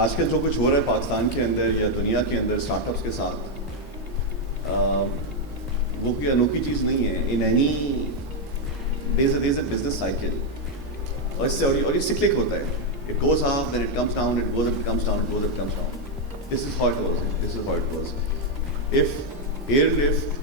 आजकल जो कुछ हो रहा है पाकिस्तान के अंदर या दुनिया के अंदर स्टार्टअप्स के साथ वो कोई अनोखी चीज़ नहीं है. In any there is a business cycle और ये सिक्लिक होता है. It goes up, then it comes down, it goes up, it comes down, it goes up, it comes down. This is how it was. This is how it was. If Airlift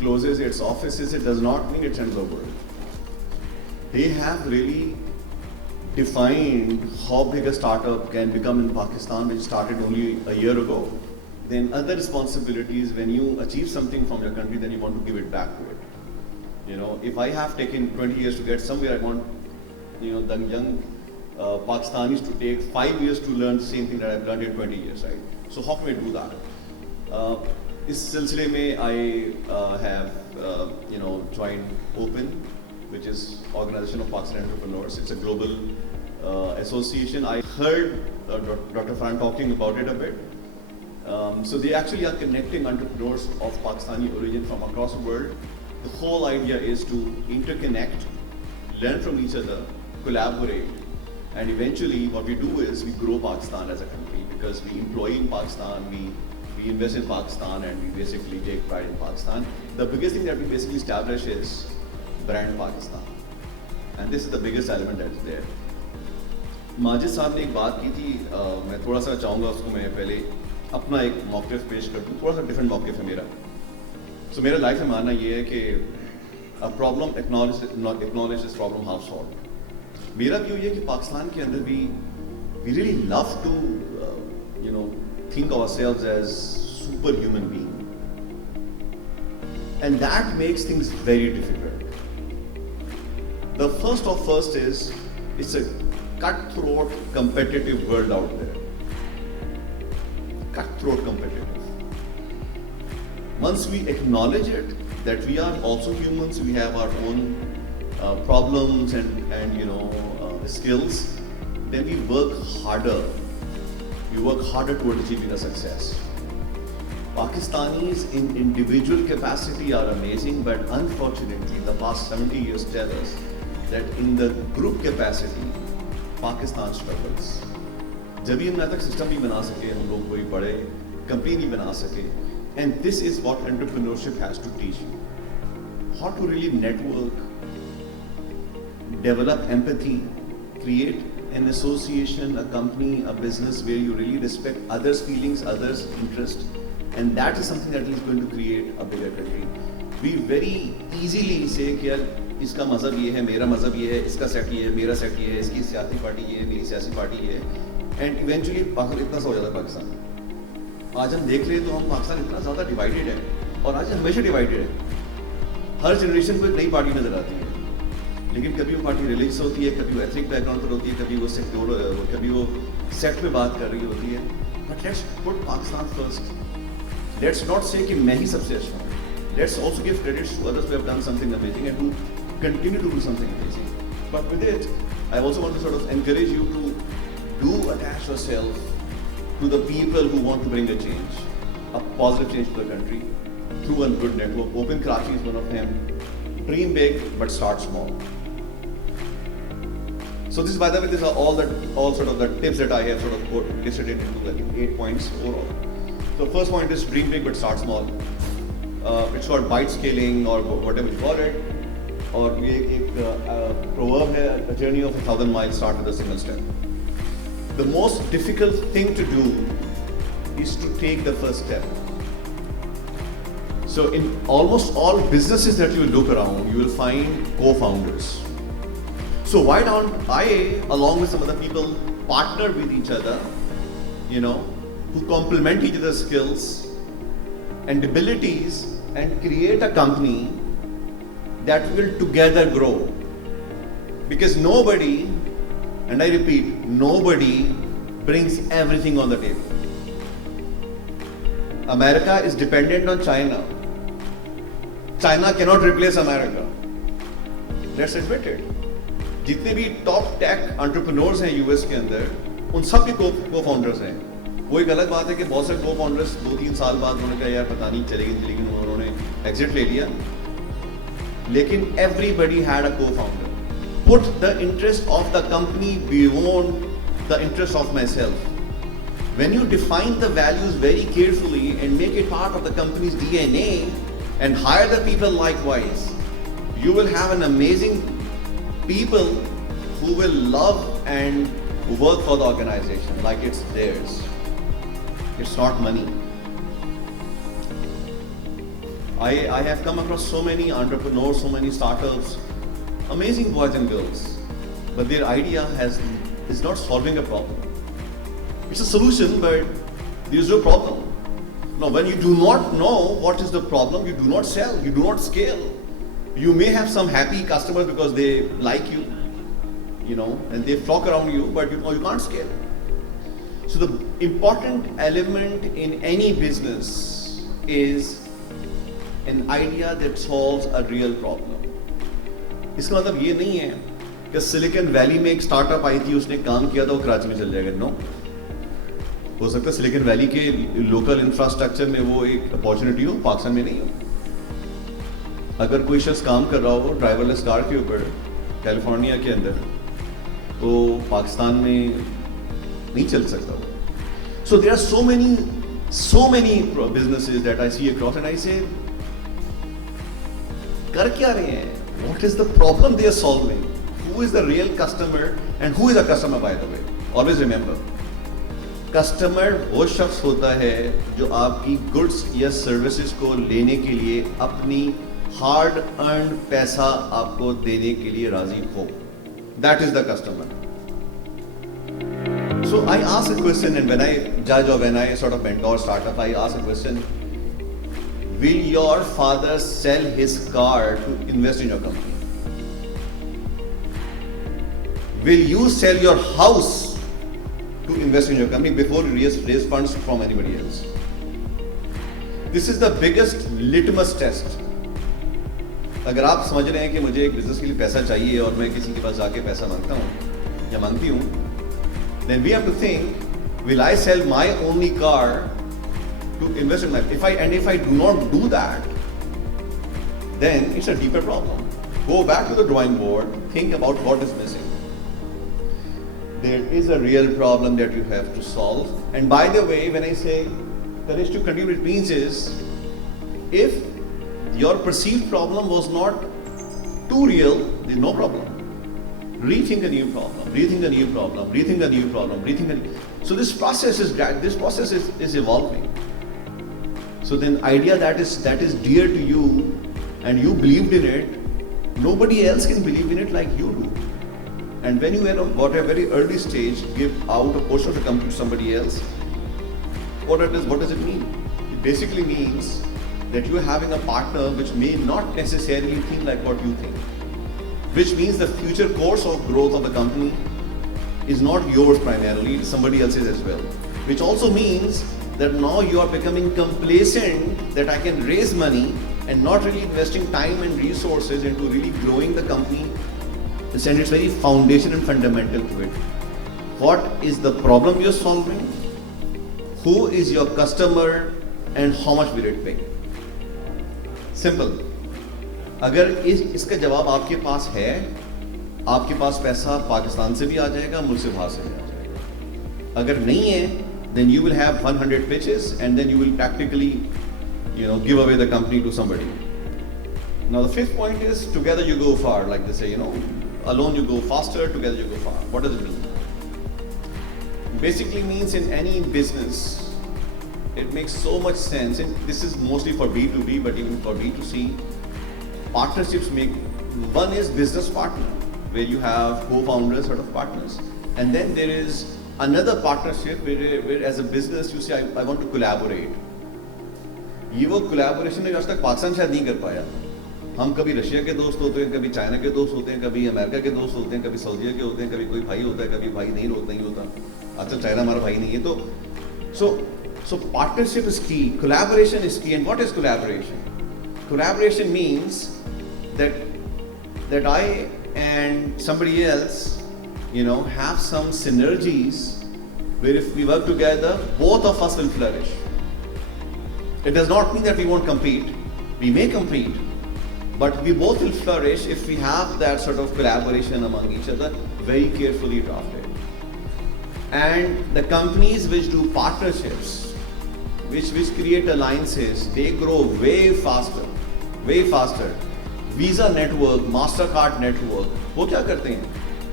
closes its offices, it does not mean it ends the world. They have really defined how big a startup can become in Pakistan, which started only a year ago. Then other responsibilities, when you achieve something from your country, then you want to give it back to it. You know, if I have taken 20 years to get somewhere, I want, the young Pakistanis to take 5 years to learn the same thing that I've learned in 20 years, right? So how can we do that? इस सिलसिले में I have joined Open, which is Organization of Pakistan Entrepreneurs. It's a global association. I heard Dr. Farhan talking about it a bit. So they actually are connecting entrepreneurs of Pakistani origin from across the world. The whole idea is to interconnect, learn from each other, collaborate, and eventually what we do is we grow Pakistan as a country because we employ in Pakistan, we invest in Pakistan, and we basically take pride in Pakistan. The biggest thing that we basically establish is brand Pakistan, and this is the biggest element that is there. Majid साहब ने एक बात की थी, मैं थोड़ा सा चाहूँगा उसको मैं पहले अपना एक मौक़िफ़ पेश कर दूँ. थोड़ा सा डिफरेंट मौक़िफ़ है मेरा. सो मेरा लाइफ में मानना ये है कि a problem acknowledge this problem half solved. मेरा व्यू ये कि पाकिस्तान के अंदर we really love to think ourselves as superhuman being, and that makes things very difficult. The first of first is it's a cutthroat competitive world out there. Cutthroat competitive. Once we acknowledge it that we are also humans, we have our own problems and skills, then we work harder. We work harder toward achieving a success. Pakistanis in individual capacity are amazing, but unfortunately the past 70 years tell us that in the group capacity Pakistan struggles. जब भी हम यहाँ तक system नहीं बना सके, हम लोग कोई बड़े कंपनी नहीं बना सके, and this is what entrepreneurship has to teach you. How to really network, develop empathy, create an association, a company, a business where you really respect others' feelings, others' interest, and that is something that is going to create a bigger country. We very easily say कि यार इसका मज़हब ये है, मेरा मज़हब ये है, इसका सेट ये है, मेरा सेट ये है, इसकी सियासी पार्टी ये है, मेरी सियासी पार्टी ये है, and eventually पाकिस्तान इतना सा हो जाता है. पाकिस्तान आज हम देख ले तो हम पाकिस्तान इतना ज़्यादा डिवाइडेड है, और आज हमेशा डिवाइडेड है. हर जनरेशन को एक नई पार्टी नज़र आती है, लेकिन कभी वो पार्टी रिलीजियस होती है, कभी वो एथनिक बैकग्राउंड पर होती है, कभी वो कभी वो सेक्ट पे बात कर रही होती है. But let's put Pakistan first. Let's not say कि मैं ही सबसे अच्छा हूँ. Let's also give credits to others who have done something amazing and who continue to do something amazing. But with it I also want to sort of encourage you to do attach yourself to the people who want to bring a change, a positive change to the country through a good network. Open Karachi is one of them. Dream big but start small. So this, by the way, these are all sort of the tips that I have sort of listed into the 8 points overall. So first point is dream big but start small. It's called bite scaling or whatever you call it. और ये एक proverb है, a journey of 1,000 miles start with a single step. The most difficult thing to do is to take the first step. So in almost all businesses that you look around, you will find co-founders. So why don't I, along with some other people, partner with each other, who complement each other's skills and abilities and create a company that will together grow. Because nobody, and I repeat, nobody brings everything on the table. America is dependent on China. China cannot replace America. Let's admit it. जितने भी top tech entrepreneurs हैं US के अंदर, उन सब के co-founders हैं. वो एक अलग बात है कि बहुत सारे को-फाउंडर्स 2-3 साल बाद उन्होंने कहा यार पता नहीं चलेगी, उन्होंने एग्जिट ले लिया. लेकिन everybody had a co-founder. Put the interest of the company beyond the interest of myself. When you define the values very carefully and make it part of the company's DNA and hire the people likewise, you will have an amazing people who will love and work for the organization like it's theirs. It's not money. I have come across so many entrepreneurs, so many startups, amazing boys and girls, but their idea is not solving a problem. It's a solution, but there is no problem. Now, when you do not know what is the problem, you do not sell, you do not scale. You may have some happy customers because they like you, and they flock around you, but you can't scale. So the important element in any business is an idea that solves a real problem. इसका मतलब ये नहीं है कि silicon valley में एक startup I थी, उसने काम किया था, वो कराची में चल जाएगा. नो, हो सकता है सिलिकॉन वैली के लोकल इंफ्रास्ट्रक्चर में वो एक अपॉर्चुनिटी हो, पाकिस्तान में नहीं हो. अगर कोई शख्स काम कर रहा हो ड्राइवरलेस कार के ऊपर कैलिफोर्निया के अंदर, तो पाकिस्तान में नहीं चल सकता वो. So there are so many businesses that I see across, and I say, कर क्या रहे हैं? What is the problem they are solving? Who is the real customer and who is a customer, by the way? Always remember, customer वो शख्स होता है जो आपकी goods या services को लेने के लिए अपनी hard earned पैसा आपको देने के लिए राजी हो. That is the customer. So I ask a question, and when I judge or when I sort of mentor startup, I ask a question: will your father sell his car to invest in your company? Will you sell your house to invest in your company before you raise funds from anybody else? This is the biggest litmus test. अगर आप समझ रहे हैं कि मुझे एक business के लिए पैसा चाहिए और मैं किसी के पास जाके पैसा मांगता हूँ या मांगती हूँ, then we have to think, will I sell my only car to invest in my, if I do not do that, then it's a deeper problem. Go back to the drawing board, think about what is missing. There is a real problem that you have to solve. And by the way, when I say courage to continue, it means is, if your perceived problem was not too real, there's no problem. Rethink a new problem, rethink a new problem, rethink a new problem, rethink a new. So this process is evolving. So then idea that is dear to you and you believed in it, nobody else can believe in it like you do. And when you are at a very early stage, give out a portion of the company to somebody else, what does it mean? It basically means that you are having a partner which may not necessarily think like what you think. Which means the future course of growth of the company is not yours primarily, it's somebody else's as well. Which also means that now you are becoming complacent that I can raise money and not really investing time and resources into really growing the company. And it's very foundation and fundamental to it. What is the problem you're solving? Who is your customer and how much will it pay? Simple. अगर इसका जवाब आपके पास है, आपके पास पैसा पाकिस्तान से भी आ जाएगा, मुल्क से बाहर से भी आ जाएगा. अगर नहीं है, then you will have 100 pitches and then you will practically, give away the company to somebody. Now the fifth point is together you go far, like they say, alone you go faster, together you go far. What does it mean? Basically means in any business, it makes so much sense, and this is mostly for B2B, but even for B2C, partnerships make, one is business partner, where you have co-founders, sort of partners, and then there is another partnership where as a business you say, I want to collaborate. ये वो collaboration है आज तक पाकिस्तान शायद नहीं कर पाया. हम कभी रशिया के दोस्त होते हैं, कभी चाइना के दोस्त होते हैं, कभी अमेरिका के दोस्त होते हैं, कभी सऊदीया के होते हैं, कभी कोई भाई होता है, कभी भाई नहीं होता. आजकल चाइना हमारा भाई नहीं है. तो so partnership is key, collaboration is key. And what is collaboration? Collaboration means that I and somebody else, have some synergies where if we work together, both of us will flourish. It does not mean that we won't compete. We may compete, but we both will flourish if we have that sort of collaboration among each other, very carefully drafted. And the companies which do partnerships, which create alliances, they grow way faster, way faster. Visa network, Mastercard network, वो क्या करते हैं?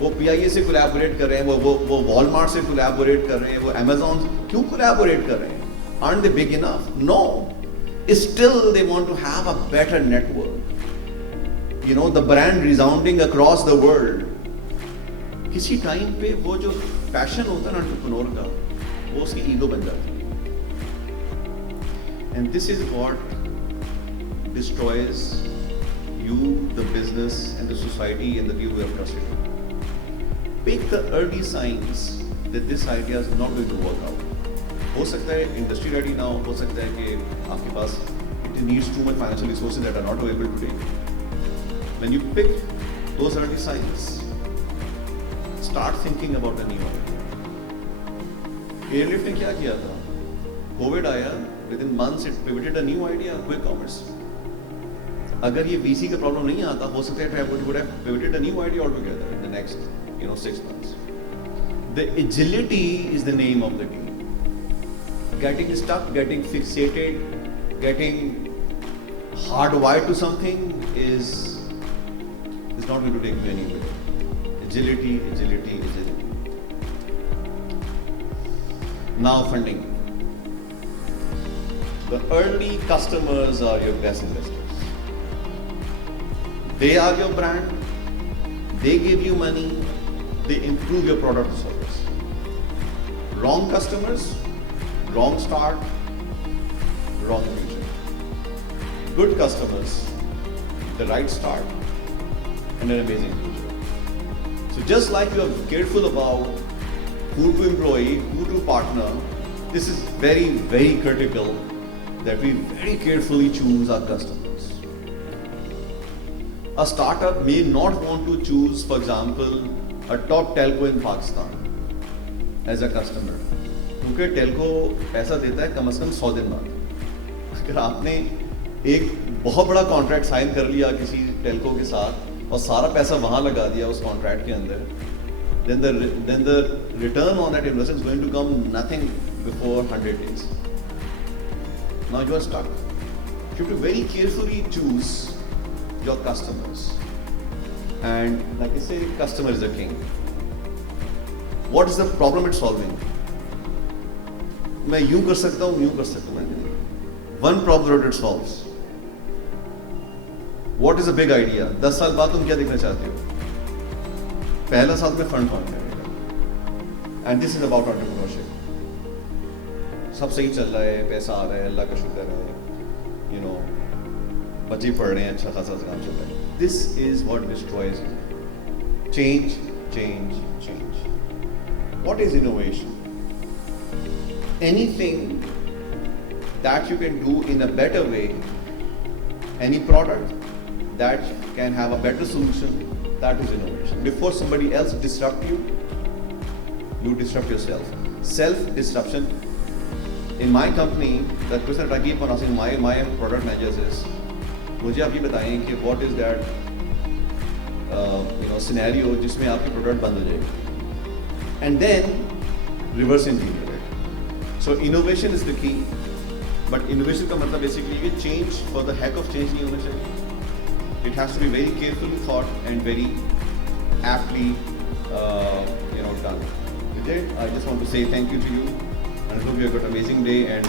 वो PIA से collaborate कर रहे हैं, वो Walmart से collaborate कर रहे हैं, वो Amazon क्यों collaborate कर रहे हैं? Aren't they big enough? No. Still they want to have a better network. You know, the brand resounding across the world. किसी टाइम पे वो जो पैशन होता है ना एंटरप्रेन्योर का, वो उसकी ईगो बन जाती है. And this is what destroys you, the business, and the society, and the view we have trusted. Pick the early signs that this idea is not going to work out. हो सकता है industry ready ना हो सकता है कि आपके पास it needs too much financial resources that are not available today. When you pick those early signs, start thinking about a new idea. Airlift ने क्या किया था? कोविड आया, within months it pivoted a new idea, quick commerce. अगर ये VC का problem नहीं आता, हो सकता है it would have pivoted a new idea altogether in the next 6 months. The agility is the name of the game. Getting stuck, getting fixated, getting hardwired to something is not going to take you anywhere. Agility, agility, agility. Now funding. The early customers are your best investors. They are your brand. They give you money. They improve your product or service. Wrong customers, wrong start, wrong future. Good customers, the right start, and an amazing future. So just like you are careful about who to employ, who to partner, this is very, very critical that we very carefully choose our customers. A startup may not want to choose, for example, a top telco in Pakistan as a customer. क्योंकि Telco पैसा देता है कम से कम 100 दिन बाद. अगर आपने एक बहुत बड़ा कॉन्ट्रैक्ट साइन कर लिया किसी टेलको के साथ और सारा पैसा वहाँ लगा दिया उस कॉन्ट्रैक्ट के अंदर, then the return on that investment is going to come nothing before 100 days. Now you are stuck. You have to very carefully choose your customers. And like I say, customer is the king. What is the problem it's solving? मैं यूं कर सकता हूं, यूं कर सकता हूं. One problem that it solves. What is a big idea? 10 साल बाद तुम क्या देखना चाहते हो? पहला साल में फंड कौन करेगा? And this is about entrepreneurship. सब सही चल रहा है, पैसा आ रहा है, अल्लाह का शुक्र है, बच्चे पढ़ रहे हैं, अच्छा खासा काम चल रहा है. This is what destroys you. Change, change, change. What is innovation? Anything that you can do in a better way, any product that can have a better solution, that is innovation. Before somebody else disrupt you, you disrupt yourself. Self-disruption. In my company, the question that I keep on asking my product managers is, मुझे आप ये बताएं कि what is that scenario जिसमें आपकी product बंद हो जाएगी, and then reverse engineer it. So innovation is the key, but innovation का मतलब basically कि change for the heck of change नहीं होना चाहिए. It has to be very carefully thought and very aptly done. With it, I just want to say thank you to you and I hope you have got an amazing day and